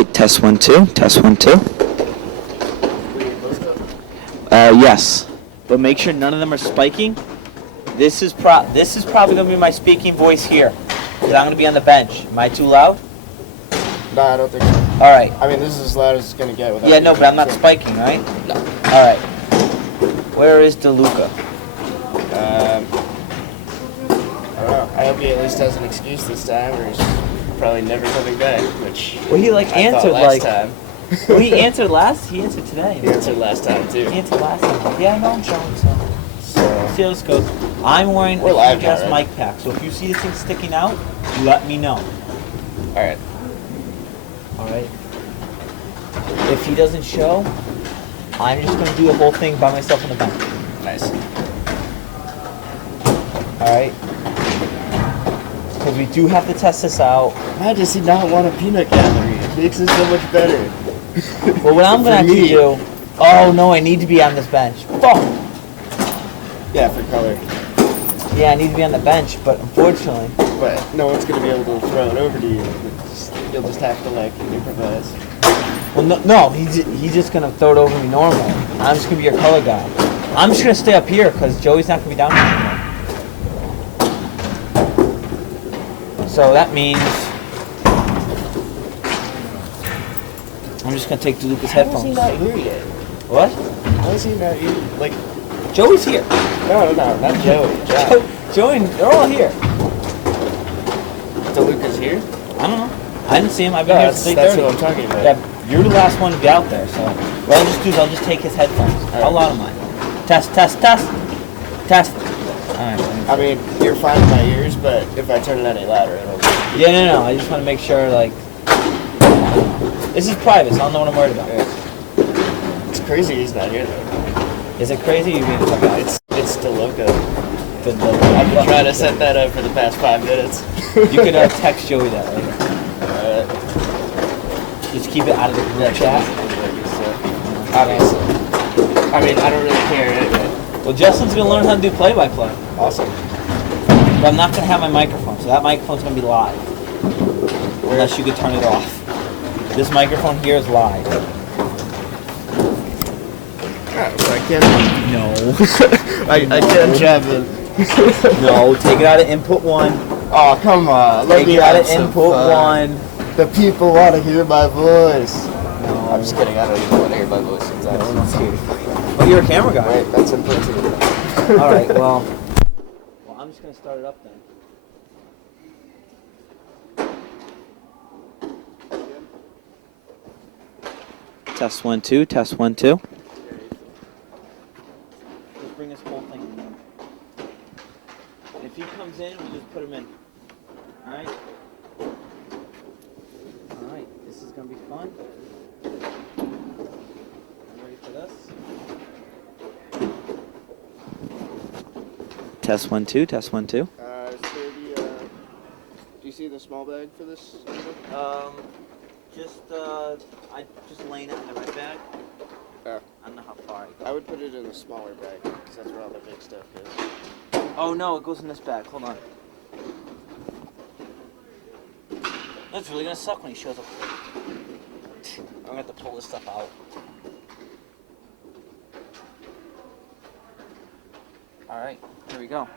right, test 1 2, test 1 2. Yes, but make sure none of them are spiking. This is probably gonna be my speaking voice here, because I'm gonna be on the bench. Am I too loud? No, I don't think so. All right. I mean, this is as loud as it's gonna get without. Yeah, no, but I'm not spiking, right? No. All right. Where is DeLuca? I don't know. I hope he at least has an excuse this time, or he's probably never coming back. Which Well, he like I answered thought last like. time. Well, he answered last. He answered today. He answered last time too. He answered last time. Yeah, I know I'm showing so. So See how this goes. I'm wearing We're a live huge ass now, right? mic pack, so if you see this thing sticking out, let me know. all right. All right. If he doesn't show, I'm just gonna do the whole thing by myself on the bench. Nice. All right. Because we do have to test this out. Why does he not want a peanut gallery? It makes it so much better. Well, what I'm gonna have to me. do. Oh no, I need to be on this bench. Fuck. Yeah, for color. Yeah, I need to be on the bench, but unfortunately. But no one's gonna be able to throw it over to you. You'll just have to like improvise. Well, no, he's just gonna throw it over me normally. I'm just gonna be your color guy. I'm just gonna stay up here because Joey's not gonna be down here anymore. So that means I'm just gonna take DeLuca's How is he headphones. not here yet? What? How is he not here? Like, Joey's here. no, not Joey. John. Joey, they're all here. DeLuca's here? I don't know. I didn't see him. I've been No, here that's since what 8:30. I'm talking about. Yeah, you're the last one to be out there. So what I'll just do is I'll just take his headphones. All How right. loud am I? Test. All right. I mean, you're fine in my ears, but if I turn it any louder, it'll. Yeah, no. I just want to make sure, like, this is private, so I don't know what I'm worried about. Yeah. It's crazy he's not here though. Is it crazy? You being talking about It's still loco. the I've been trying to set that up for the past 5 minutes. You could text Joey that later. Just keep it out of the group chat. Obviously. I mean, I don't really care anyway. Well, Justin's gonna learn how to do play-by-play, Awesome. but I'm not gonna have my microphone, so that microphone's gonna be live, unless you could turn it off. This microphone here is live. So I can't. No. I can't jab it. No, take it out of input 1. Oh, come on. Let Take me it out have of some input fun. 1. The people want to hear my voice. No. I'm just kidding. I don't even want to hear my voice sometimes. No, no, seriously. Oh, you're a camera guy. Wait, that's input 2. All right, well, I'm just gonna start it up then. Test 1 2, test 1 2. Let's bring this whole thing in. If he comes in, we'll just put him in. All right. All right. This is gonna be fun. You ready for this? Test 1 2, test 1 2. Is there the, do you see the small bag for this? I just laying it in the red bag. Oh. I don't know how far I I go. would put it in the smaller bag, because that's where all the big stuff goes. Oh no, it goes in this bag. Hold on. That's really gonna suck when he shows up. I'm gonna have to pull this stuff out. Alright, here we go.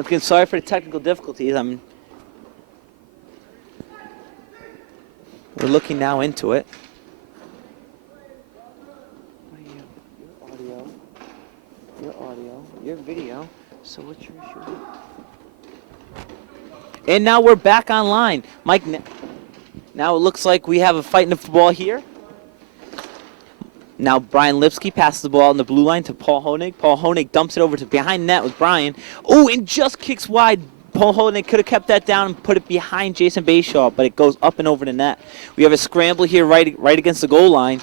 Once again, sorry for the technical difficulties. We're looking now into it. Your audio, your video. So what's your issue? And now we're back online. Mike, now it looks like we have a fight in the ball here. Now Brian Lipsky passes the ball on the blue line to Paul Honig. Paul Honig dumps it over to behind net with Brian. Oh, and just kicks wide. Paul Honig could have kept that down and put it behind Jason Bayshaw, but it goes up and over the net. We have a scramble here right against the goal line.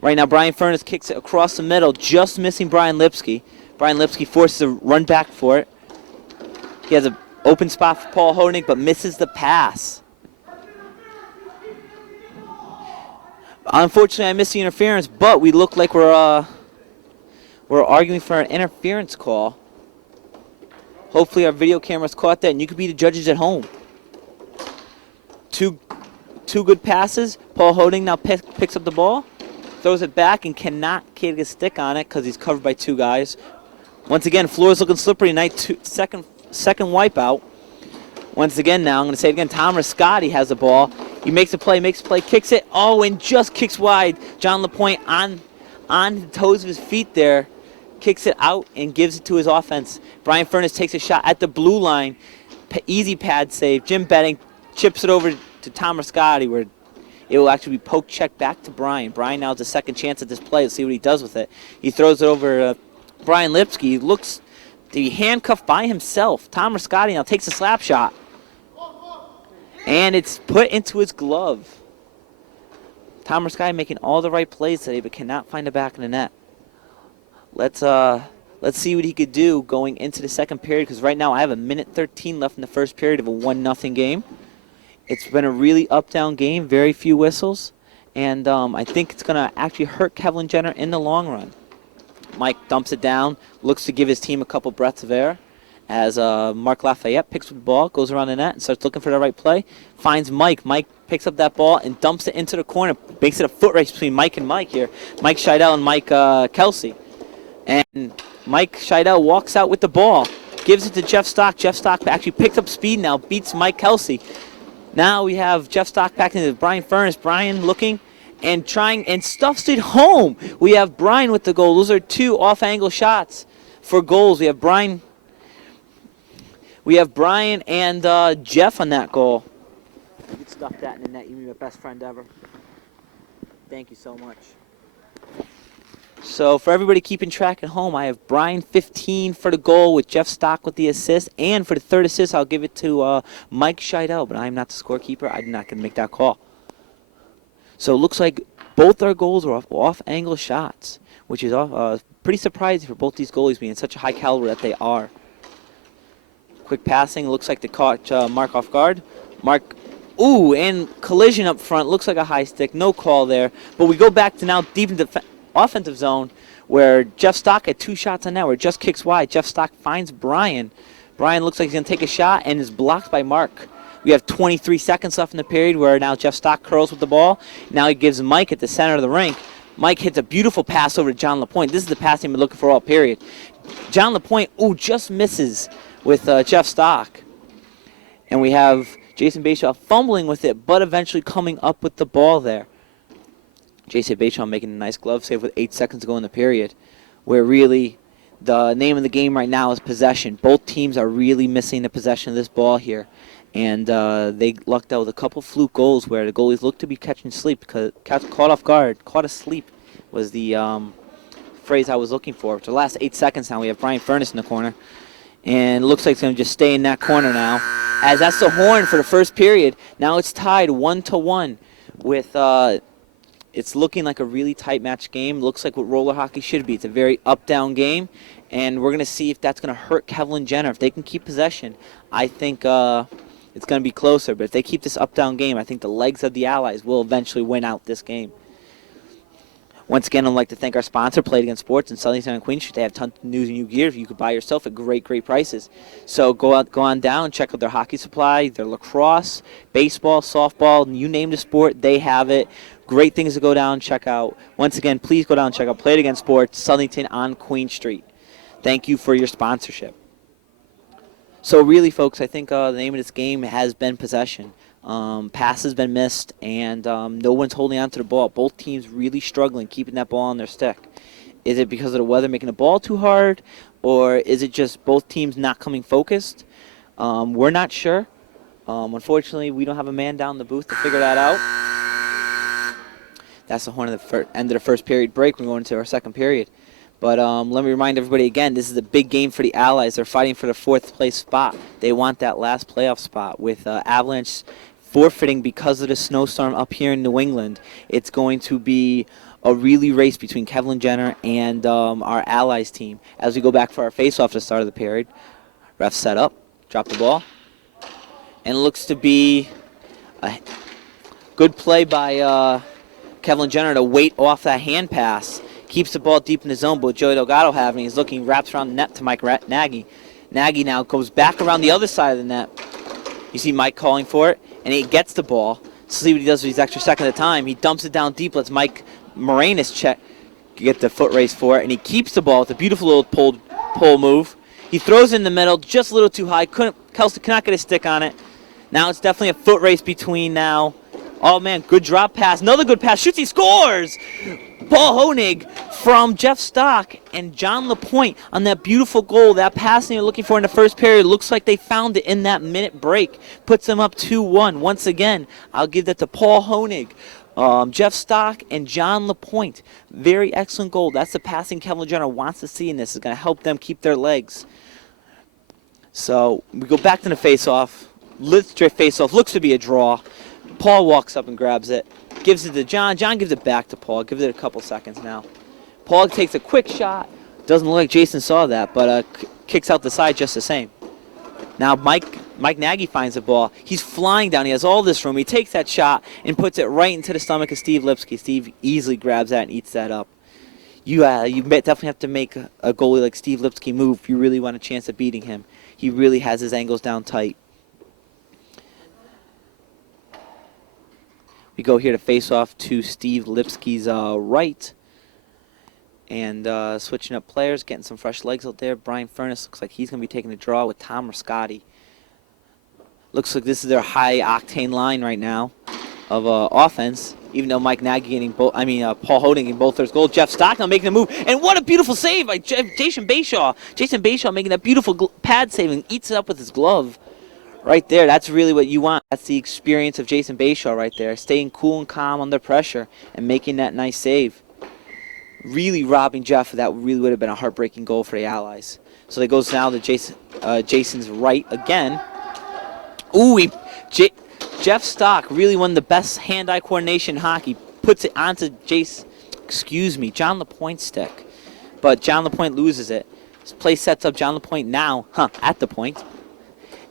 Right now, Brian Furness kicks it across the middle, just missing Brian Lipsky. Brian Lipsky forces a run back for it. He has an open spot for Paul Honig, but misses the pass. Unfortunately, I missed the interference, but we look like we're arguing for an interference call. Hopefully our video cameras caught that, and you could be the judges at home. Two good passes. Paul Honig now picks up the ball, throws it back, and cannot get a stick on it because he's covered by two guys. Once again, floor is looking slippery tonight. Second wipeout. Once again now, I'm going to say it again, Tom Rascotti has the ball. He makes a play, kicks it. Oh, and just kicks wide. John LaPointe on the toes of his feet there. Kicks it out and gives it to his offense. Brian Furness takes a shot at the blue line. Easy pad save. Jim Betting chips it over to Tom Rascotti where it will actually be poke check back to Brian. Brian now has a second chance at this play. Let's see what he does with it. He throws it over Brian Lipsky. He looks to be handcuffed by himself. Tom Rascotti now takes a slap shot. And it's put into his glove. Tom Rascotti making all the right plays today, but cannot find the back of the net. Let's see what he could do going into the second period, because right now I have 1:13 left in the first period of a 1-0 game. It's been a really up-down game, very few whistles, and I think it's going to actually hurt Kevlin Jenner in the long run. Mike dumps it down, looks to give his team a couple breaths of air, as Mark Lafayette picks up the ball, goes around the net, and starts looking for the right play. Finds Mike. Mike picks up that ball and dumps it into the corner. Makes it a foot race between Mike and Mike here. Mike Scheidel and Mike Kelsey. And Mike Scheidel walks out with the ball. Gives it to Jeff Stock. Jeff Stock actually picks up speed now. Beats Mike Kelsey. Now we have Jeff Stock back into Brian Furness. Brian looking and trying and stuffs it home. We have Brian with the goal. Those are two off-angle shots for goals. We have Brian and Jeff on that goal. You could stuff that in the net. You're my best friend ever. Thank you so much. So for everybody keeping track at home, I have Brian 15 for the goal with Jeff Stock with the assist. And for the third assist, I'll give it to Mike Scheidel. But I'm not the scorekeeper. I'm not going to make that call. So it looks like both our goals are off-angle shots, which is pretty surprising for both these goalies being such a high caliber that they are. Quick passing. Looks like they caught Mark off guard. Mark, ooh, and collision up front. Looks like a high stick. No call there. But we go back to now deep in the offensive zone where Jeff Stock had two shots on net where it just kicks wide. Jeff Stock finds Brian. Brian looks like he's going to take a shot and is blocked by Mark. We have 23 seconds left in the period where now Jeff Stock curls with the ball. Now he gives Mike at the center of the rink. Mike hits a beautiful pass over to John LaPointe. This is the pass he's been looking for all period. John LaPointe, just misses with Jeff Stock. And we have Jason Bayshaw fumbling with it, but eventually coming up with the ball there. Jason Bayshaw making a nice glove save with 8 seconds to go in the period, where really the name of the game right now is possession. Both teams are really missing the possession of this ball here. And they lucked out with a couple fluke goals where the goalies looked to be catching sleep, caught off guard, caught asleep was the phrase I was looking for. For the last 8 seconds now, we have Brian Furness in the corner. And it looks like it's going to just stay in that corner now. As that's the horn for the first period. Now it's tied 1-1 with it's looking like a really tight match game. Looks like what roller hockey should be. It's a very up-down game. And we're going to see if that's going to hurt Kevlin Jenner. If they can keep possession, I think it's going to be closer. But if they keep this up-down game, I think the legs of the Allies will eventually win out this game. Once again, I'd like to thank our sponsor, Play It Again Sports in Southington and Queen Street. They have tons of news and new gear you could buy yourself at great prices. So go on down and check out their hockey supply, their lacrosse, baseball, softball, you name the sport, they have it. Great things to go down and check out. Once again, please go down and check out Play It Again Sports, Southington on Queen Street. Thank you for your sponsorship. So really, folks, I think the name of this game has been possession. Pass has been missed, and no one's holding on to the ball. Both teams really struggling keeping that ball on their stick. Is it because of the weather making the ball too hard, or is it just both teams not coming focused? We're not sure. Unfortunately, we don't have a man down in the booth to figure that out. That's the horn of the end of the first period break. We're going into our second period. But let me remind everybody again, this is a big game for the Allies. They're fighting for the fourth place spot. They want that last playoff spot. With Avalanche forfeiting because of the snowstorm up here in New England, it's going to be a really race between Kevin Jenner and our Allies team. As we go back for our face-off at the start of the period, ref set up, drop the ball, and it looks to be a good play by Kevin Jenner to wait off that hand pass. Keeps the ball deep in the zone, but Joey Delgado having. He's looking, wraps around the net to Mike Nagy. Nagy now goes back around the other side of the net. You see Mike calling for it, and he gets the ball. See what he does with his extra second of time. He dumps it down deep, lets Mike Moranis get the foot race for it, and he keeps the ball with a beautiful little pull move. He throws it in the middle, just a little too high. Kelsey cannot get a stick on it. Now it's definitely a foot race between now. Oh, man, good drop pass. Another good pass. Shoots, he scores! Paul Honig from Jeff Stock and John LaPointe on that beautiful goal. That passing you're looking for in the first period looks like they found it in that minute break. Puts them up 2-1. Once again, I'll give that to Paul Honig, Jeff Stock, and John LaPointe. Very excellent goal. That's the passing Kevin Jenner wants to see in this. It's going to help them keep their legs. So we go back to the face-off. Straight face-off. Looks to be a draw. Paul walks up and grabs it. Gives it to John. John gives it back to Paul. Gives it a couple seconds now. Paul takes a quick shot. Doesn't look like Jason saw that, but kicks out the side just the same. Now Mike Nagy finds the ball. He's flying down. He has all this room. He takes that shot and puts it right into the stomach of Steve Lipsky. Steve easily grabs that and eats that up. You definitely have to make a goalie like Steve Lipsky move if you really want a chance of beating him. He really has his angles down tight. We go here to face off to Steve Lipsky's right. And switching up players, getting some fresh legs out there. Brian Furness looks like he's going to be taking the draw with Tom Rascotti. Looks like this is their high-octane line right now of offense. Even though Mike Nagy getting Paul Honig getting both their goals. Jeff Stock now making a move. And what a beautiful save by Jason Bayshaw. Jason Bayshaw making that beautiful pad save and eats it up with his glove. Right there, that's really what you want. That's the experience of Jason Bayshaw right there. Staying cool and calm under pressure and making that nice save. Really robbing Jeff. That really would have been a heartbreaking goal for the Allies. So it goes now to Jason's right again. Ooh, Jeff Stock, really one of the best hand-eye coordination in hockey. Puts it onto John LaPointe's stick. But John LaPointe loses it. This play sets up John LaPointe now, at the point.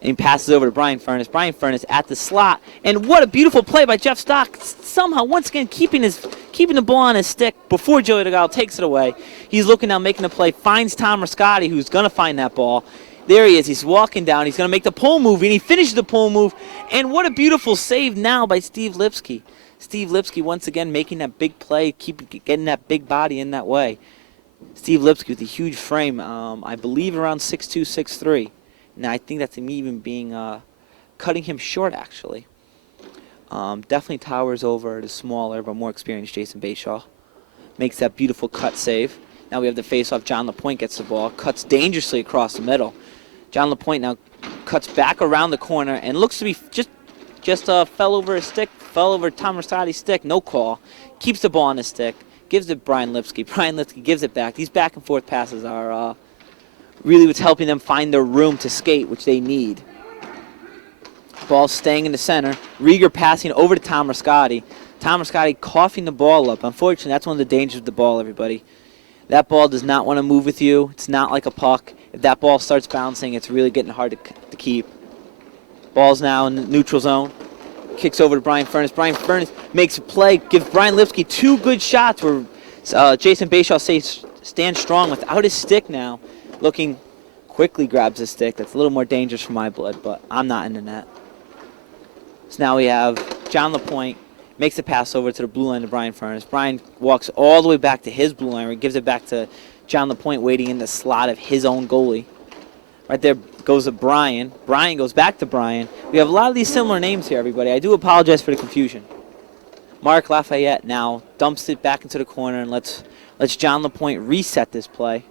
And he passes over to Brian Furness. Brian Furness at the slot. And what a beautiful play by Jeff Stock. Somehow, once again, keeping the ball on his stick before Joey DeGale takes it away. He's looking now, making the play. Finds Tom Rascotti, who's going to find that ball. There he is. He's walking down. He's going to make the pull move, and he finishes the pull move. And what a beautiful save now by Steve Lipsky. Steve Lipsky once again making that big play, getting that big body in that way. Steve Lipsky with a huge frame, I believe around 6'2", 6'3". Now, I think that's him even being cutting him short, actually. Definitely towers over the smaller but more experienced Jason Bayshaw. Makes that beautiful cut save. Now we have the face-off. John LaPointe gets the ball, cuts dangerously across the middle. John LaPointe now cuts back around the corner and looks to be just fell over his stick, fell over Tom Rascotti's stick. No call. Keeps the ball on his stick. Gives it Brian Lipsky. Brian Lipsky gives it back. These back and forth passes are really what's helping them find their room to skate, which they need. Ball staying in the center. Rieger passing over to Tom Rascotti. Tom Rascotti coughing the ball up. Unfortunately, that's one of the dangers of the ball, everybody. That ball does not want to move with you. It's not like a puck. If that ball starts bouncing, it's really getting hard to keep. Ball's now in the neutral zone. Kicks over to Brian Furness. Brian Furness makes a play. Gives Brian Lipsky two good shots where Jason Bayshaw stands strong without his stick now. Looking, quickly grabs his stick. That's a little more dangerous for my blood, but I'm not in the net. So now we have John LaPointe. Makes a pass over to the blue line to Brian Furness. Brian walks all the way back to his blue line where he gives it back to John LaPointe waiting in the slot of his own goalie. Right there goes to Brian. Brian goes back to Brian. We have a lot of these similar names here, everybody. I do apologize for the confusion. Mark Lafayette now dumps it back into the corner, and let's John LaPointe reset this play.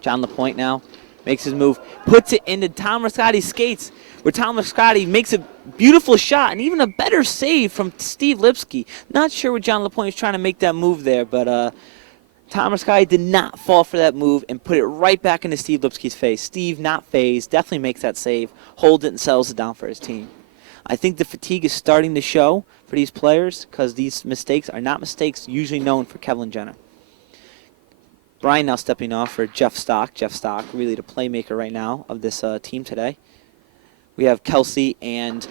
John LaPointe now makes his move, puts it into Tom Rascotti's skates, where Tom Rascotti makes a beautiful shot and even a better save from Steve Lipsky. Not sure what John LaPointe was trying to make that move there, but Tom Rascotti did not fall for that move and put it right back into Steve Lipsky's face. Steve, not phased, definitely makes that save, holds it and settles it down for his team. I think the fatigue is starting to show for these players because these mistakes are not mistakes usually known for Kevin Jenner. Brian now stepping off for Jeff Stock. Jeff Stock, really the playmaker right now of this team today. We have Kelsey and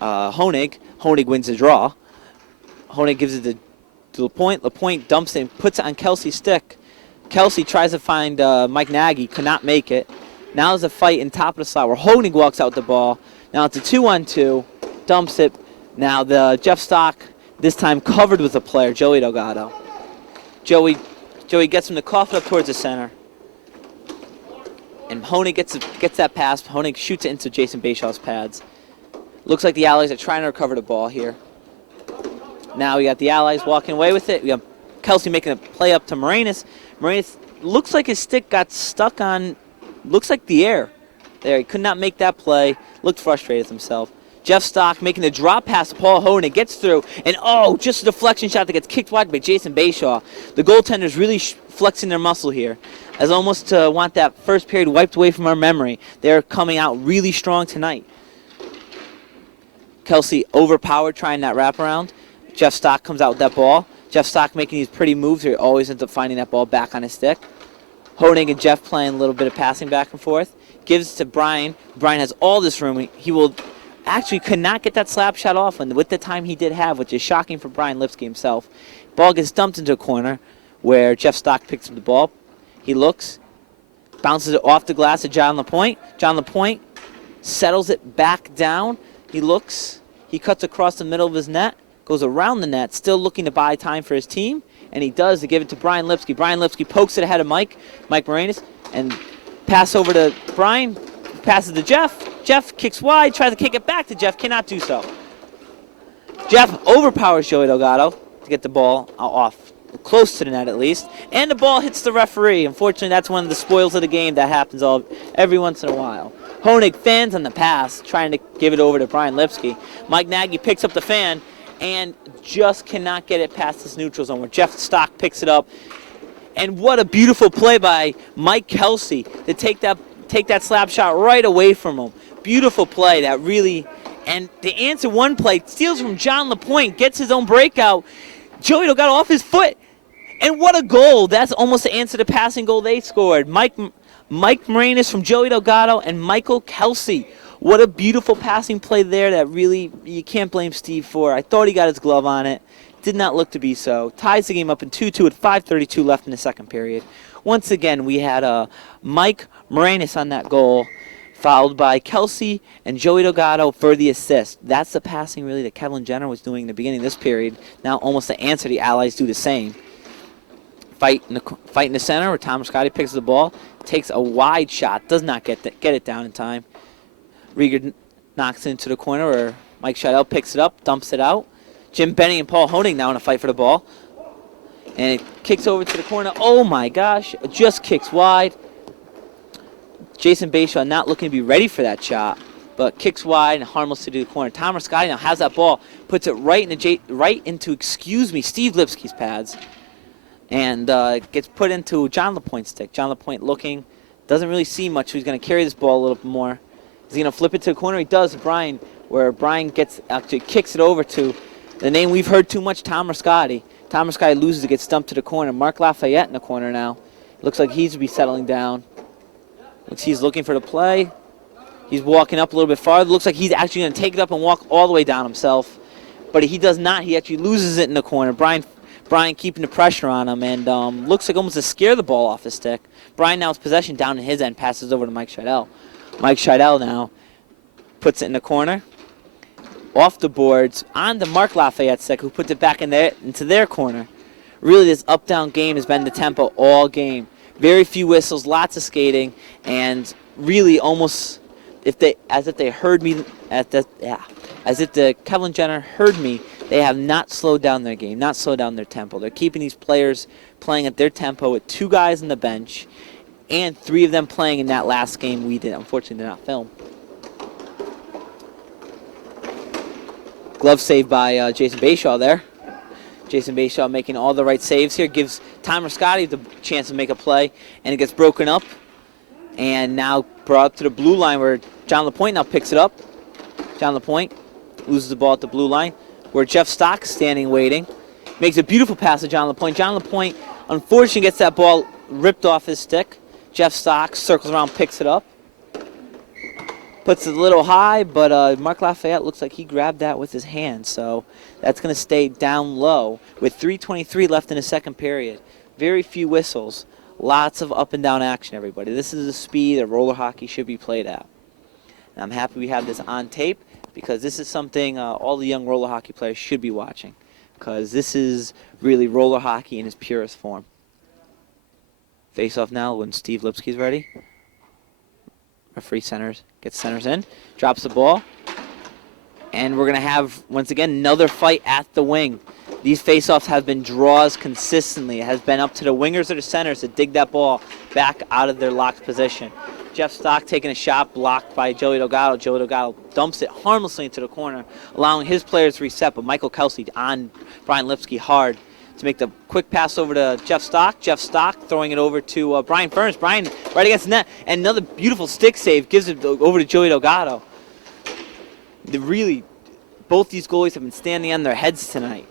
Honig. Honig wins the draw. Honig gives it to LaPointe. LaPointe dumps it and puts it on Kelsey's stick. Kelsey tries to find Mike Nagy, could not make it. Now there's a fight in top of the slot where Honig walks out the ball. Now it's a 2-on-2, dumps it. Now the Jeff Stock, this time covered with a player, Joey Delgado. Joey gets him to cough it up towards the center. And Honig gets that pass. Honig shoots it into Jason Bayshaw's pads. Looks like the Allies are trying to recover the ball here. Now we got the Allies walking away with it. We have Kelsey making a play up to Moranis. Moranis looks like his stick got stuck on, looks like the air. There, he could not make that play. Looked frustrated himself. Jeff Stock making a drop pass to Paul Honig, gets through, and just a deflection shot that gets kicked wide by Jason Bayshaw. The goaltenders really flexing their muscle here, as almost to want that first period wiped away from our memory. They're coming out really strong tonight. Kelsey overpowered trying that wraparound. Jeff Stock comes out with that ball. Jeff Stock making these pretty moves where he always ends up finding that ball back on his stick. Honig and Jeff playing a little bit of passing back and forth. Gives it to Brian. Brian has all this room. He will actually could not get that slap shot off with the time he did have, which is shocking for Brian Lipsky himself. Ball gets dumped into a corner where Jeff Stock picks up the ball. He looks, bounces it off the glass to John LaPointe. John LaPointe settles it back down. He looks, he cuts across the middle of his net, goes around the net, still looking to buy time for his team, and he does to give it to Brian Lipsky. Brian Lipsky pokes it ahead of Mike Moranis, and pass over to Brian, passes to Jeff. Jeff kicks wide, tries to kick it back to Jeff, cannot do so. Jeff overpowers Joey Delgado to get the ball off, close to the net at least, and the ball hits the referee. Unfortunately, that's one of the spoils of the game that happens every once in a while. Honig fans on the pass, trying to give it over to Brian Lipsky. Mike Nagy picks up the fan and just cannot get it past this neutral zone where Jeff Stock picks it up. And what a beautiful play by Mike Kelsey to take that slap shot right away from him. Beautiful play that really, and to answer one play, steals from John LaPointe, gets his own breakout. Joey got off his foot, and what a goal. That's almost to answer the passing goal they scored. Mike Moranis from Joey Delgado and Michael Kelsey. What a beautiful passing play there that really you can't blame Steve for. I thought he got his glove on it. Did not look to be so. Ties the game up in 2-2 with 5:32 left in the second period. Once again, we had Mike Moranis on that goal, followed by Kelsey and Joey Delgado for the assist. That's the passing really that Kevin Jenner was doing in the beginning of this period. Now almost to answer, the Allies do the same. Fight in the center where Tom Scotty picks the ball, takes a wide shot, does not get it down in time. Rieger knocks it into the corner where Mike Scheidel picks it up, dumps it out. Jim Benny and Paul Honig now in a fight for the ball. And it kicks over to the corner. Oh my gosh, it just kicks wide. Jason Bayshaw not looking to be ready for that shot, but kicks wide and harmless to the corner. Tom Rascotti now has that ball, puts it right into Steve Lipsky's pads, and gets put into John LaPointe's stick. John LaPointe looking, doesn't really see much, so he's going to carry this ball a little bit more. He's going to flip it to the corner. He does, Brian, where Brian kicks it over to the name we've heard too much, Tom Rascotti. Tom Rascotti loses to get stumped to the corner. Mark Lafayette in the corner now. Looks like he's to be settling down. Looks he's looking for the play. He's walking up a little bit farther. Looks like he's actually going to take it up and walk all the way down himself. But he does not. He actually loses it in the corner. Brian keeping the pressure on him, and looks like almost to scare the ball off his stick. Brian now has possession down in his end, passes over to Mike Scheidel. Mike Scheidel now puts it in the corner. Off the boards, on to Mark Lafayette's stick, who puts it back into their corner. Really, this up-down game has been the tempo all game. Very few whistles, lots of skating, and really almost as if they heard me as if the Kevin Jenner heard me. They have not slowed down their game, not slowed down their tempo. They're keeping these players playing at their tempo with 2 guys on the bench and 3 of them playing in that last game we did. Unfortunately, did not film. Glove save by Jason Bayshaw there. Jason Bayshaw making all the right saves here. Gives Tom Scotty the chance to make a play, and it gets broken up. And now brought up to the blue line where John LaPointe now picks it up. John LaPointe loses the ball at the blue line where Jeff Stock is standing waiting. Makes a beautiful pass to John LaPointe. John LaPointe unfortunately gets that ball ripped off his stick. Jeff Stock circles around, picks it up. Puts it a little high, but Mark Lafayette looks like he grabbed that with his hand. So that's going to stay down low with 3:23 left in the second period. Very few whistles. Lots of up and down action, everybody. This is the speed that roller hockey should be played at. And I'm happy we have this on tape because this is something all the young roller hockey players should be watching because this is really roller hockey in its purest form. Face off now when Steve Lipsky's ready. Referee gets centers in, drops the ball. And we're going to have, once again, another fight at the wing. These face-offs have been draws consistently. It has been up to the wingers or the centers to dig that ball back out of their locked position. Jeff Stock taking a shot blocked by Joey Delgado. Joey Delgado dumps it harmlessly into the corner, allowing his players to reset. But Michael Kelsey on Brian Lipsky hard to make the quick pass over to Jeff Stock. Jeff Stock throwing it over to Brian Furnace. Brian right against the net. And another beautiful stick save gives it over to Joey Delgado. Both these goalies have been standing on their heads tonight.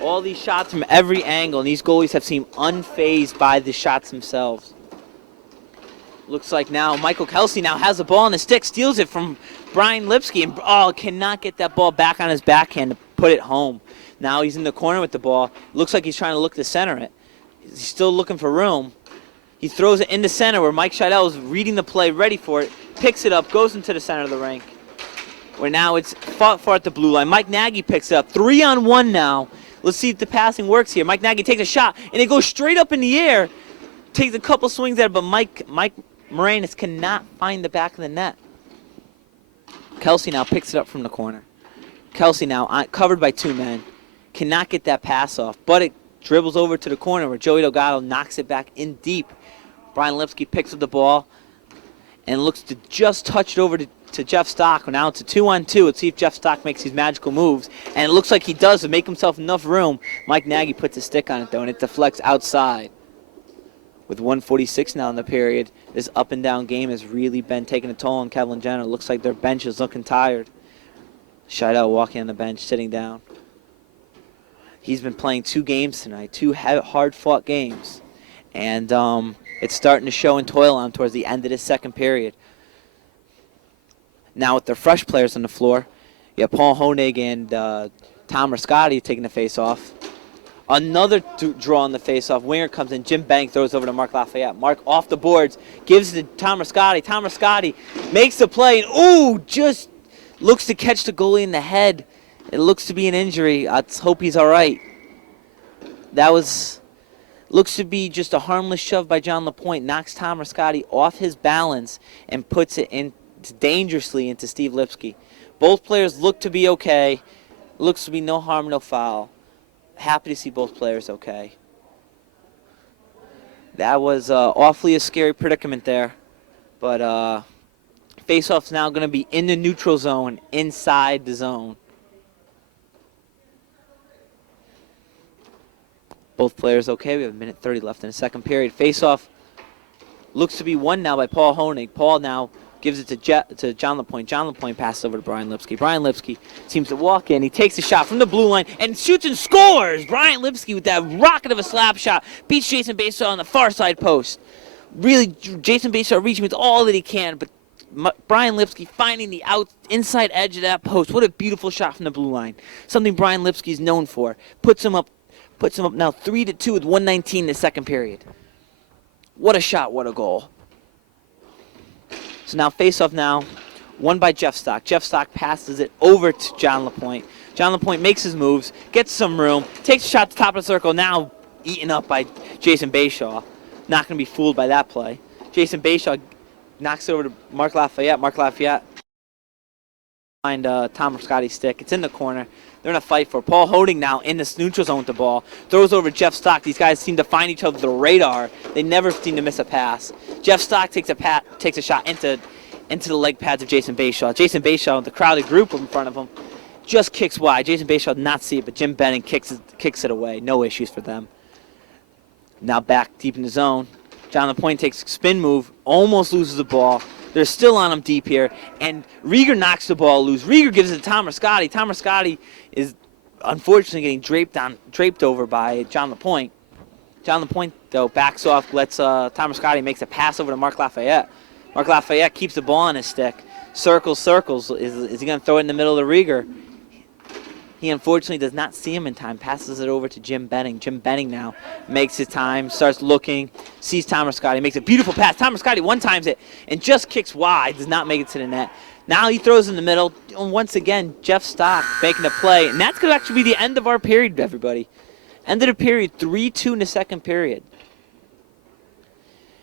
All these shots from every angle, and these goalies have seemed unfazed by the shots themselves. Looks like now Michael Kelsey now has the ball on the stick, steals it from Brian Lipsky, and cannot get that ball back on his backhand to put it home. Now he's in the corner with the ball. Looks like he's trying to look to center it. He's still looking for room. He throws it into center where Mike Scheidel is reading the play, ready for it, picks it up, goes into the center of the rink. Where now it's fought far at the blue line. Mike Nagy picks it up. 3-on-1 now. Let's see if the passing works here. Mike Nagy takes a shot, and it goes straight up in the air. Takes a couple swings there, but Mike Moranis cannot find the back of the net. Kelsey now picks it up from the corner. Kelsey now covered by 2 men. Cannot get that pass off, but it dribbles over to the corner where Joey Delgado knocks it back in deep. Brian Lipsky picks up the ball and looks to just touch it over to Jeff Stock. Now it's a 2-on-2. Let's see if Jeff Stock makes these magical moves. And it looks like he does to make himself enough room. Mike Nagy puts a stick on it, though, and it deflects outside. With 1:46 now in the period, this up-and-down game has really been taking a toll on Kevin Jenner. It looks like their bench is looking tired. Scheidel walking on the bench, sitting down. He's been playing 2 games tonight, 2 hard-fought games. And it's starting to show and toil on towards the end of this second period. Now with the fresh players on the floor, you have Paul Honig and Tom Rascotti taking the face-off. Another draw on the face-off. Winger comes in. Jim Bank throws over to Mark Lafayette. Mark off the boards, gives it to Tom Rascotti. Tom Rascotti makes the play, and just looks to catch the goalie in the head. It looks to be an injury. Let's hope he's all right. Looks to be just a harmless shove by John LaPointe. Knocks Tom Rascotti off his balance and puts it in dangerously into Steve Lipsky. Both players look to be okay. Looks to be no harm, no foul. Happy to see both players okay. That was awfully a scary predicament there. But face-off's now going to be in the neutral zone, inside the zone. Both players okay. We have 1:30 left in the second period. Face-off looks to be won now by Paul Honig. Paul now gives it to John LaPointe. John LaPointe passes over to Brian Lipsky. Brian Lipsky seems to walk in. He takes a shot from the blue line and shoots and scores. Brian Lipsky with that rocket of a slap shot beats Jason Bayshaw on the far side post. Really, Jason Bayshaw reaching with all that he can, but Brian Lipsky finding the inside edge of that post. What a beautiful shot from the blue line. Something Brian Lipsky is known for. Puts him up now 3-2 with 1:19 in the second period. What a shot, what a goal. So now face-off now, won by Jeff Stock. Jeff Stock passes it over to John LaPointe. John LaPointe makes his moves, gets some room, takes a shot to the top of the circle, now eaten up by Jason Bayshaw. Not going to be fooled by that play. Jason Bayshaw knocks it over to Mark Lafayette. Mark Lafayette behind Tom Scotty's stick. It's in the corner. They're in a fight for it. Paul Holding now in the neutral zone with the ball. Throws over Jeff Stock. These guys seem to find each other with the radar. They never seem to miss a pass. Jeff Stock takes a shot into the leg pads of Jason Bayshaw. Jason Bayshaw with the crowded group in front of him just kicks wide. Jason Bayshaw did not see it, but Jim Benning kicks it away. No issues for them. Now back deep in the zone. John LaPointe takes a spin move, almost loses the ball. They're still on him deep here, and Rieger knocks the ball loose. Rieger gives it to Tom Rascotti. Tom Rascotti is unfortunately getting draped over by John LaPointe. John LaPointe, though, backs off, lets Tom Rascotti makes a pass over to Mark Lafayette. Mark Lafayette keeps the ball on his stick. Circles. Is he going to throw it in the middle of Rieger? He unfortunately does not see him in time, passes it over to Jim Benning. Jim Benning now makes his time, starts looking, sees Tom Rascotti, makes a beautiful pass. Tom Rascotti one-times it and just kicks wide, does not make it to the net. Now he throws in the middle. And once again, Jeff Stock making a play. And that's going to actually be the end of our period, everybody. End of the period, 3-2 in the second period.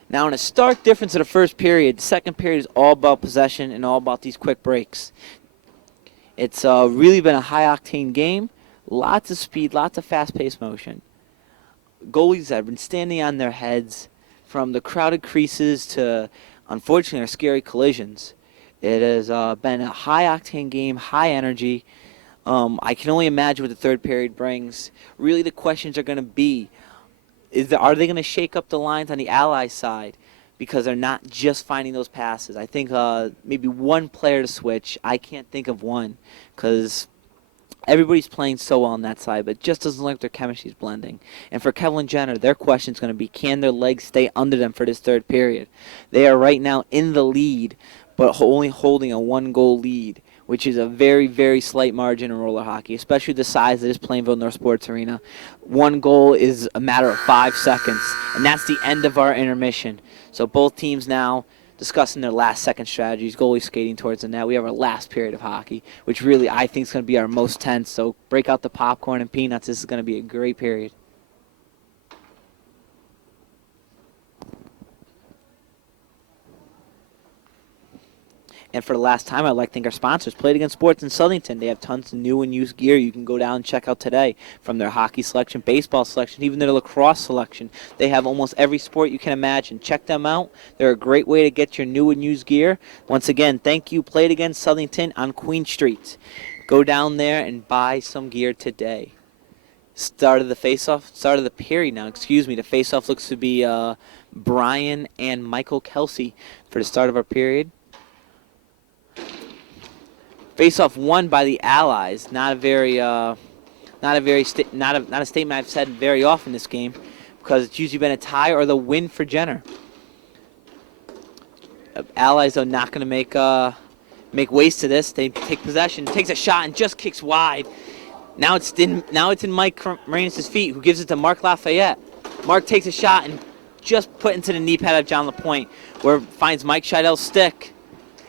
Now, in a stark difference of the first period, the second period is all about possession and all about these quick breaks. It's really been a high-octane game. Lots of speed, lots of fast-paced motion. Goalies have been standing on their heads from the crowded creases to, unfortunately, our scary collisions. It has been a high-octane game, high energy. I can only imagine what the third period brings. Really, the questions are going to be, are they going to shake up the lines on the Allies side? Because they're not just finding those passes. I think maybe one player to switch. I can't think of one because everybody's playing so well on that side, but it just doesn't look like their chemistry is blending. And for Kevin Jenner, their question is going to be, can their legs stay under them for this third period? They are right now in the lead, but only holding a one-goal lead, which is a very, very slight margin in roller hockey, especially the size of this Plainville North Sports Arena. One goal is a matter of 5 seconds, and that's the end of our intermission. So both teams now discussing their last second strategies, goalie skating towards the net. We have our last period of hockey, which really I think is going to be our most tense. So break out the popcorn and peanuts. This is going to be a great period. And for the last time, I'd like to thank our sponsors, Play It Again Sports in Southington. They have tons of new and used gear you can go down and check out today, from their hockey selection, baseball selection, even their lacrosse selection. They have almost every sport you can imagine. Check them out. They're a great way to get your new and used gear. Once again, thank you, Play It Again Southington on Queen Street. Go down there and buy some gear today. Start of the period now, The face-off looks to be Brian and Michael Kelsey for the start of our period. Face-off won by the Allies. Not a statement I've said very often this game, because it's usually been a tie or the win for Jenner. Allies though not going to make waste of this. They take possession, takes a shot and just kicks wide. Now it's in Mike Moranis' feet, who gives it to Mark Lafayette. Mark takes a shot and just put into the knee pad of John LaPointe, where it finds Mike Scheidel's stick.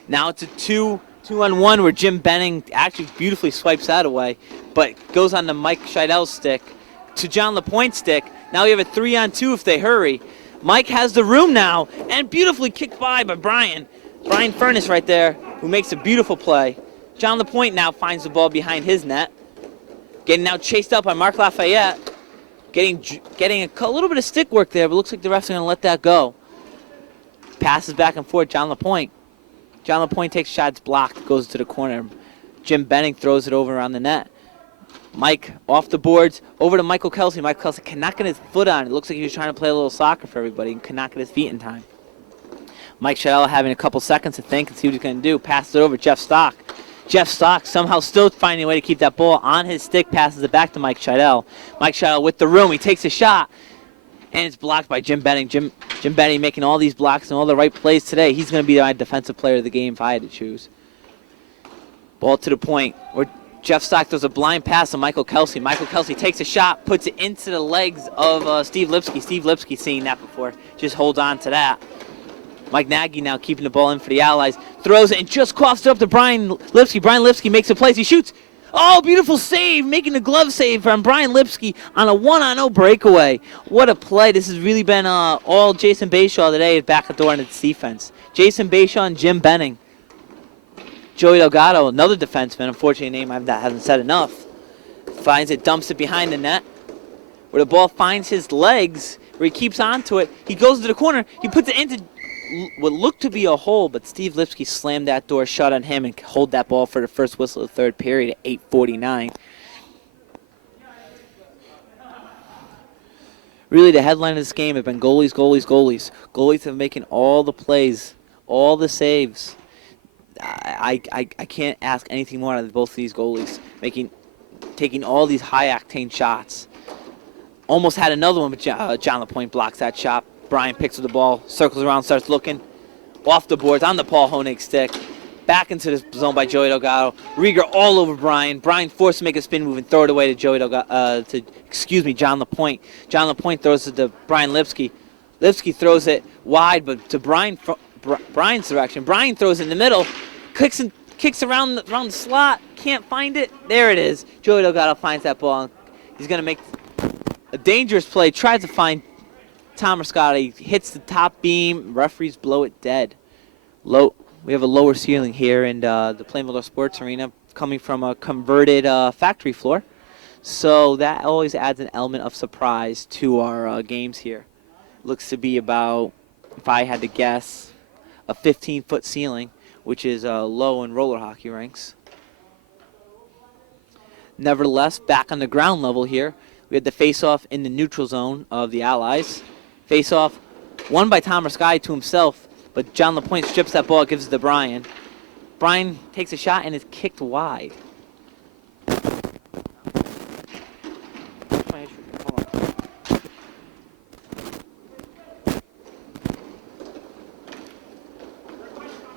Now it's a 2-on-1 where Jim Benning actually beautifully swipes that away, but goes on to Mike Scheidel's stick to John LaPointe's stick. Now we have a 3-on-2 if they hurry. Mike has the room now, and beautifully kicked by Brian Furness right there, who makes a beautiful play. John LaPointe now finds the ball behind his net, getting now chased up by Mark Lafayette, getting a little bit of stick work there, but looks like the refs are going to let that go. Passes back and forth, John LaPointe. John LaPointe takes shots, blocked, goes to the corner. Jim Benning throws it over around the net. Mike off the boards, over to Michael Kelsey. Michael Kelsey cannot get his foot on. It looks like he was trying to play a little soccer for everybody and cannot get his feet in time. Mike Scheidel having a couple seconds to think and see what he's going to do. Passes it over to Jeff Stock. Jeff Stock somehow still finding a way to keep that ball on his stick, passes it back to Mike Scheidel. Mike Scheidel with the room. He takes a shot, and it's blocked by Jim Benning. Jim Benning making all these blocks and all the right plays today. He's going to be my defensive player of the game if I had to choose. Ball to the point where Jeff Stock throws a blind pass to Michael Kelsey. Michael Kelsey takes a shot, puts it into the legs of Steve Lipsky. Steve Lipsky seen that before. Just holds on to that. Mike Nagy now keeping the ball in for the Allies. Throws it and just coughs it up to Brian Lipsky. Brian Lipsky makes a play. He shoots. Oh, beautiful save, making the glove save from Brian Lipsky on a 1-0 breakaway. What a play. This has really been all Jason Bayshaw today back at the door in its defense. Jason Bayshaw and Jim Benning. Joey Delgado, another defenseman, unfortunately a name I haven't said enough, finds it, dumps it behind the net, where the ball finds his legs, where he keeps onto it. He goes to the corner. He puts it into what looked to be a hole, but Steve Lipsky slammed that door shut on him and hold that ball for the first whistle of the third period at 8:49. Really, the headline of this game have been goalies, goalies, goalies. Goalies have been making all the plays, all the saves. I can't ask anything more out of both of these goalies, taking all these high-octane shots. Almost had another one, but John LaPointe blocks that shot. Brian picks up the ball, circles around, starts looking. Off the boards, on the Paul Honig stick. Back into the zone by Joey Delgado. Rieger all over Brian. Brian forced to make a spin move and throw it away to John LaPointe. John LaPointe throws it to Brian Lipsky. Lipsky throws it wide, but to Brian's direction. Brian throws it in the middle, kicks around the slot, can't find it. There it is. Joey Delgado finds that ball. He's going to make a dangerous play, tries to find Tom Rascotti, hits the top beam, referees blow it dead. We have a lower ceiling here in the Plainville Sports Arena coming from a converted factory floor. So that always adds an element of surprise to our games here. Looks to be about, if I had to guess, a 15-foot ceiling, which is low in roller hockey rinks. Nevertheless, back on the ground level here, we had the face-off in the neutral zone of the Allies. Face-off won by Tom Rascotti to himself, but John LaPointe strips that ball, gives it to Brian. Brian takes a shot and is kicked wide.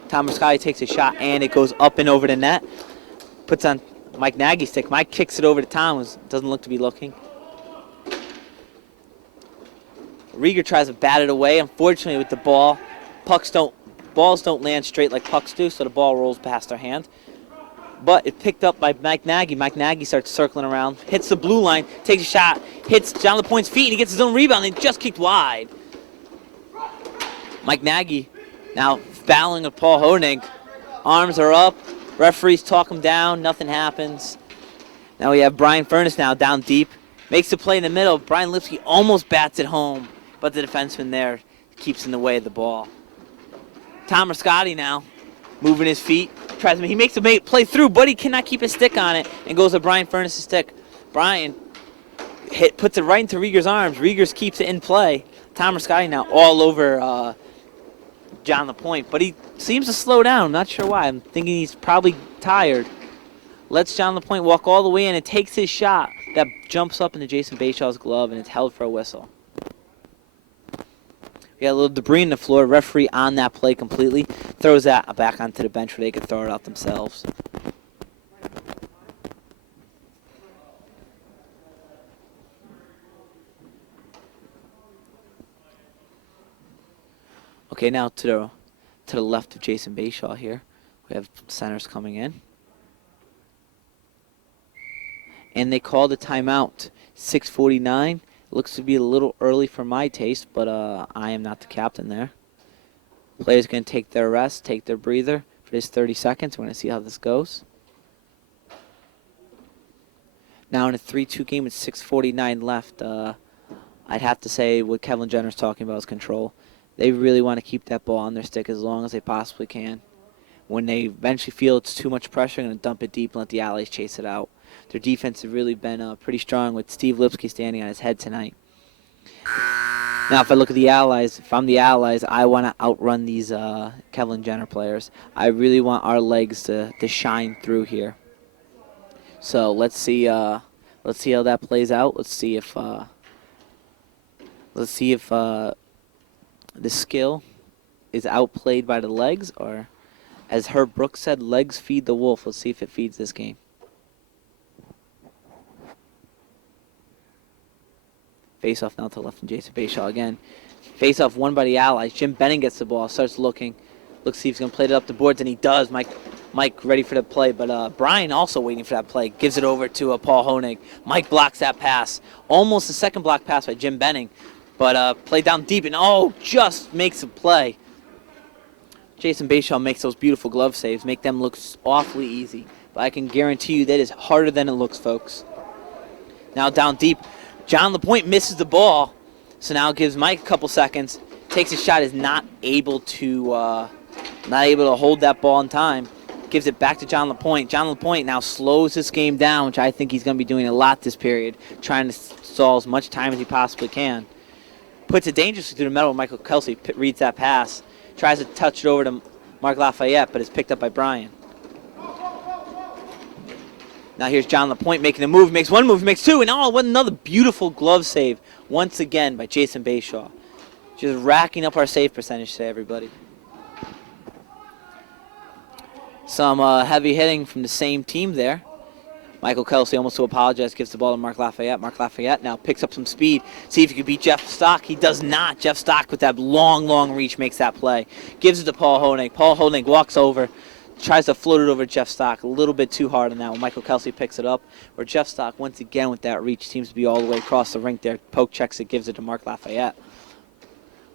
Tom Rascotti takes a shot and it goes up and over the net. Puts on Mike Nagy's stick. Mike kicks it over to Tom, doesn't look to be looking. Rieger tries to bat it away. Unfortunately, with the ball, balls don't land straight like pucks do, so the ball rolls past their hand. But it's picked up by Mike Nagy. Mike Nagy starts circling around, hits the blue line, takes a shot, hits John LaPointe's feet, and he gets his own rebound, and just kicked wide. Mike Nagy now battling with Paul Honig. Arms are up. Referees talk him down. Nothing happens. Now we have Brian Furness now down deep. Makes the play in the middle. Brian Lipsky almost bats it home, but the defenseman there keeps in the way of the ball. Tom Rascotti now moving his feet. He makes a play through, but he cannot keep his stick on it and goes to Brian Furness' stick. Brian puts it right into Rieger's arms. Rieger keeps it in play. Tom Rascotti now all over John LaPointe, but he seems to slow down. I'm not sure why. I'm thinking he's probably tired. Lets John LaPointe walk all the way in and takes his shot. That jumps up into Jason Bayshaw's glove, and it's held for a whistle. We got a little debris in the floor. Referee on that play completely. Throws that back onto the bench where they could throw it out themselves. Okay, now to the left of Jason Bayshaw here. We have centers coming in. And they called a timeout. 6:49. Looks to be a little early for my taste, but I am not the captain there. Players going to take their rest, take their breather for this 30 seconds. We're going to see how this goes. Now in a 3-2 game with 6:49 left, I'd have to say what Kevin Jenner's talking about is control. They really want to keep that ball on their stick as long as they possibly can. When they eventually feel it's too much pressure, they're going to dump it deep and let the Allies chase it out. Their defense has really been pretty strong with Steve Lipsky standing on his head tonight. Now, if I look at the Allies, if I'm the Allies, I want to outrun these Kevin Jenner players. I really want our legs to shine through here. So let's see how that plays out. Let's see if the skill is outplayed by the legs, or, as Herb Brooks said, legs feed the wolf. Let's see if it feeds this game. Face-off now to the left from Jason Bayshaw again. Face-off won by the Allies. Jim Benning gets the ball, starts looking. Looks see if he's going to play it up the boards, and he does. Mike Mike ready for the play, but Brian also waiting for that play. Gives it over to Paul Honig. Mike blocks that pass. Almost a second block pass by Jim Benning. But play down deep, and just makes a play. Jason Bashaw makes those beautiful glove saves, make them look awfully easy. But I can guarantee you that is harder than it looks, folks. Now down deep, John LaPointe misses the ball, so now gives Mike a couple seconds. Takes a shot, is not able to hold that ball in time. Gives it back to John LaPointe. John LaPointe now slows this game down, which I think he's going to be doing a lot this period, trying to stall as much time as he possibly can. Puts it dangerously through the middle. Michael Kelsey reads that pass. Tries to touch it over to Mark Lafayette, but it's picked up by Brian. Now here's John LaPointe making a move. Makes one move, makes two, and what another beautiful glove save once again by Jason Bashaw. Just racking up our save percentage today, everybody. Some heavy hitting from the same team there. Michael Kelsey, almost to apologize, gives the ball to Mark Lafayette. Mark Lafayette now picks up some speed. See if he can beat Jeff Stock. He does not. Jeff Stock with that long reach makes that play. Gives it to Paul Honig. Paul Honig walks over, tries to float it over Jeff Stock. A little bit too hard on that one. Michael Kelsey picks it up. Where Jeff Stock, once again with that reach, seems to be all the way across the rink there. Poke checks it, gives it to Mark Lafayette.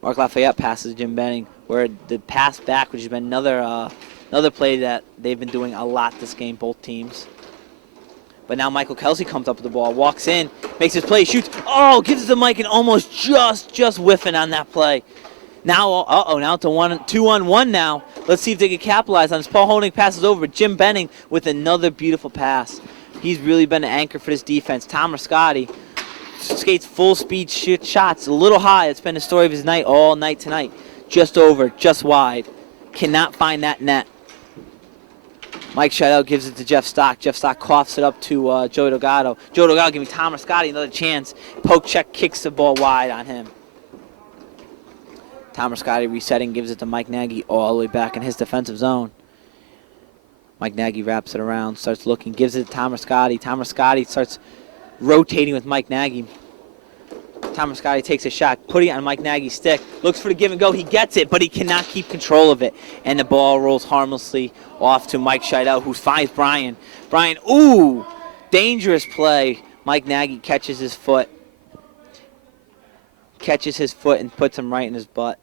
Mark Lafayette passes Jim Benning, where the pass back, which has been another play that they've been doing a lot this game, both teams. But now Michael Kelsey comes up with the ball, walks in, makes his play, shoots. Gives it to Mike and almost just whiffing on that play. Now, now it's a 2-on-1 now. Let's see if they can capitalize on this. Paul Honig passes over. Jim Benning with another beautiful pass. He's really been an anchor for this defense. Tom Rascotti skates full speed shots, a little high. It's been the story of his night all night tonight. Just over, just wide. Cannot find that net. Mike Scheidel gives it to Jeff Stock. Jeff Stock coughs it up to Joey Delgado. Joey Delgado giving Tom Rascotti another chance. Poke check, kicks the ball wide on him. Tom Rascotti resetting, gives it to Mike Nagy all the way back in his defensive zone. Mike Nagy wraps it around, starts looking, gives it to Tom Rascotti. Tom Rascotti starts rotating with Mike Nagy. Tom Rascotti takes a shot, putting it on Mike Nagy's stick, looks for the give and go. He gets it, but he cannot keep control of it. And the ball rolls harmlessly off to Mike Scheidel, who finds Brian. Brian, dangerous play. Mike Nagy catches his foot. And puts him right in his butt.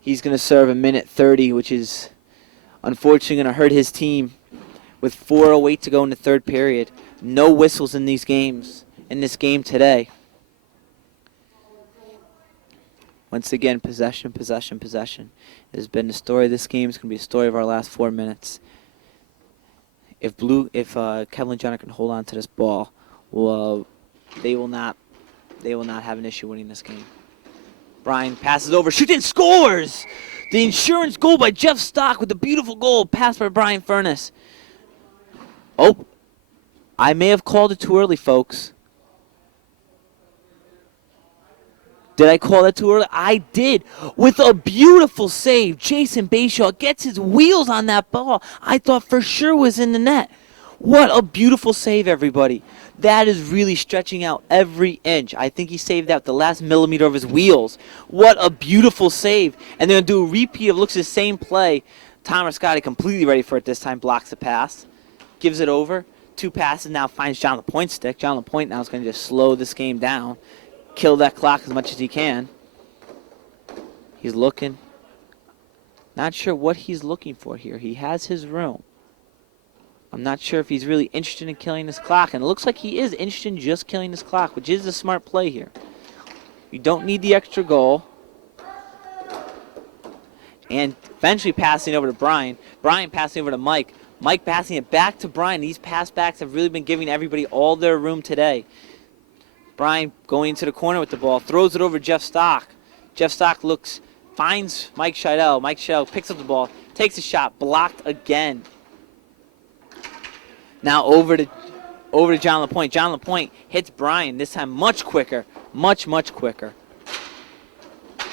He's going to serve a minute 30, which is unfortunately going to hurt his team. With 4:08 to go in the third period. No whistles in this game today. Once again, possession. It has been the story of this game. It's going to be the story of our last 4 minutes. If Kevin Jenner can hold on to this ball, they will not have an issue winning this game. Brian passes over, shoots and scores! The insurance goal by Jeff Stock with the beautiful goal passed by Brian Furness. I may have called it too early, folks. Did I call that too early? I did. With a beautiful save, Jason Bashaw gets his wheels on that ball. I thought for sure was in the net. What a beautiful save, everybody. That is really stretching out every inch. I think he saved out the last millimeter of his wheels. What a beautiful save. And they're going to do a repeat of looks the same play. Tom Rascotti completely ready for it this time. Blocks the pass. Gives it over. 2 passes now finds John LaPointe's stick. John LaPointe now is going to just slow this game down. Kill that clock as much as he can. He's looking. Not sure what he's looking for here. He has his room. I'm not sure if he's really interested in killing this clock. And it looks like he is interested in just killing this clock, which is a smart play here. You don't need the extra goal. And eventually passing over to Brian. Brian passing over to Mike. Mike passing it back to Brian. These pass backs have really been giving everybody all their room today. Brian going into the corner with the ball. Throws it over to Jeff Stock. Jeff Stock finds Mike Scheidel. Mike Scheidel picks up the ball. Takes a shot. Blocked again. Now over to John LaPointe. John LaPointe hits Brian, this time much quicker. Much quicker. A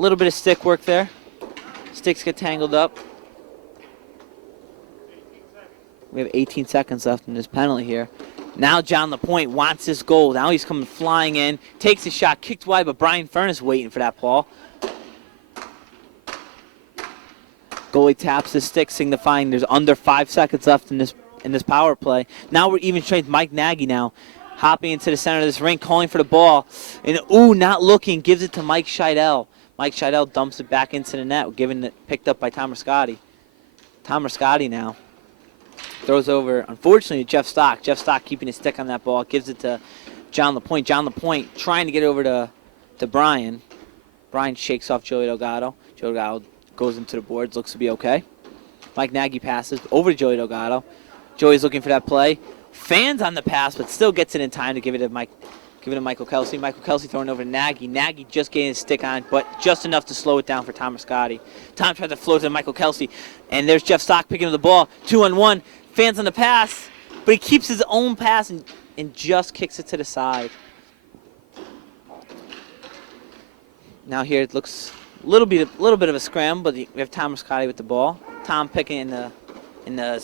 little bit of stick work there. Sticks get tangled up. We have 18 seconds left in this penalty here. Now John LaPointe wants this goal. Now he's coming flying in. Takes a shot, kicked wide, but Brian Furness waiting for that ball. Goalie taps his stick, signifying there's under 5 seconds left in this power play. Now we're even strength. Mike Nagy now hopping into the center of this rink, calling for the ball. And, not looking, gives it to Mike Scheidel. Mike Scheidel dumps it back into the net, picked up by Tom Rascotti. Tom Rascotti now throws over, unfortunately, to Jeff Stock. Jeff Stock keeping his stick on that ball, gives it to John LaPointe. John LaPointe trying to get over to Brian. Brian shakes off Joey Delgado. Joey Delgado goes into the boards, looks to be okay. Mike Nagy passes over to Joey Delgado. Joey's looking for that play. Fans on the pass, but still gets it in time to give it to Michael Kelsey. Michael Kelsey throwing over to Nagy. Nagy just getting his stick on, but just enough to slow it down for Tom Rascotti. Tom tries to float to Michael Kelsey, and there's Jeff Stock picking up the ball. 2-on-1. Fans on the pass, but he keeps his own pass and just kicks it to the side. Now here it looks a little bit of a scram, but we have Tom Rascotti with the ball. Tom picking in the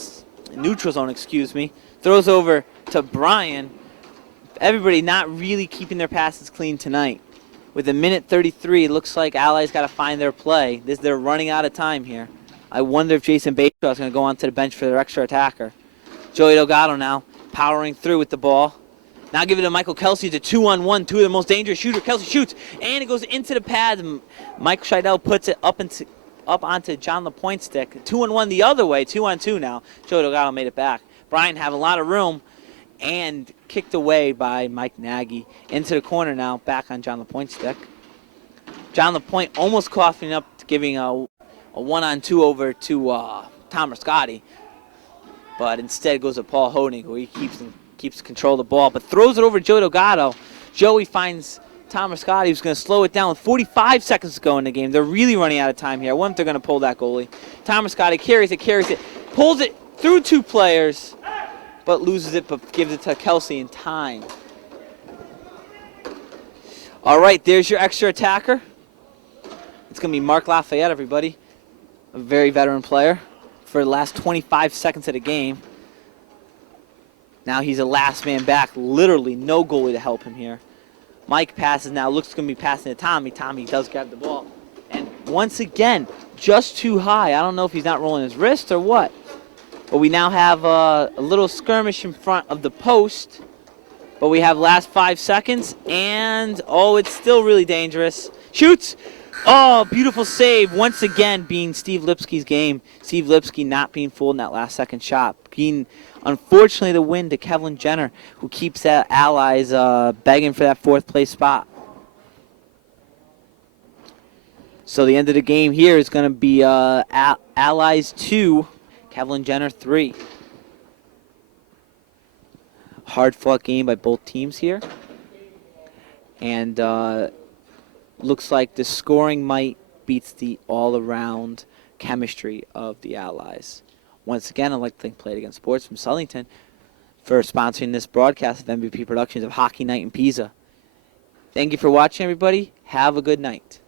neutral zone, throws over to Brian. Everybody not really keeping their passes clean tonight. With a minute 33, it looks like Allies got to find their play. They're running out of time here. I wonder if Jason Bayshaw is going to go onto the bench for their extra attacker. Joey Delgado now powering through with the ball. Now give it to Michael Kelsey. It's a 2-on-1, two of the most dangerous shooters. Kelsey shoots, and it goes into the pads. Mike Scheidel puts it up onto John LaPointe's stick. 2-on-1 the other way, 2-on-2 now. Joey Delgado made it back. Brian had a lot of room and kicked away by Mike Nagy. Into the corner now, back on John LaPointe's stick. John LaPointe almost coughing up, giving a 1-on-2 over to Tom Rascotti. But instead goes to Paul Honig, where he keeps control of the ball, but throws it over to Joey Delgado. Joey finds Tom Rascotti, who's going to slow it down with 45 seconds to go in the game. They're really running out of time here. I wonder if they're going to pull that goalie. Tom Rascotti carries it, pulls it through two players, but loses it, but gives it to Kelsey in time. All right, there's your extra attacker. It's going to be Mark Lafayette, everybody. A very veteran player for the last 25 seconds of the game. Now he's a last man back. Literally no goalie to help him here. Mike passes now. Looks going to be passing to Tommy. Tommy does grab the ball. And once again, just too high. I don't know if he's not rolling his wrist or what. But we now have a little skirmish in front of the post. But we have last 5 seconds. And, it's still really dangerous. Shoots! Oh, beautiful save. Once again, being Steve Lipsky's game. Steve Lipsky not being fooled in that last second shot. Being, unfortunately, the win to Kevin Jenner, who keeps that Allies begging for that fourth place spot. So the end of the game here is going to be Allies 2, Kevin Jenner 3. Hard-fought game by both teams here. And looks like the scoring might beats the all-around chemistry of the Allies. Once again, I'd like to thank Play It Again Sports from Southington for sponsoring this broadcast of MVP Productions of Hockey Night in PISA. Thank you for watching, everybody. Have a good night.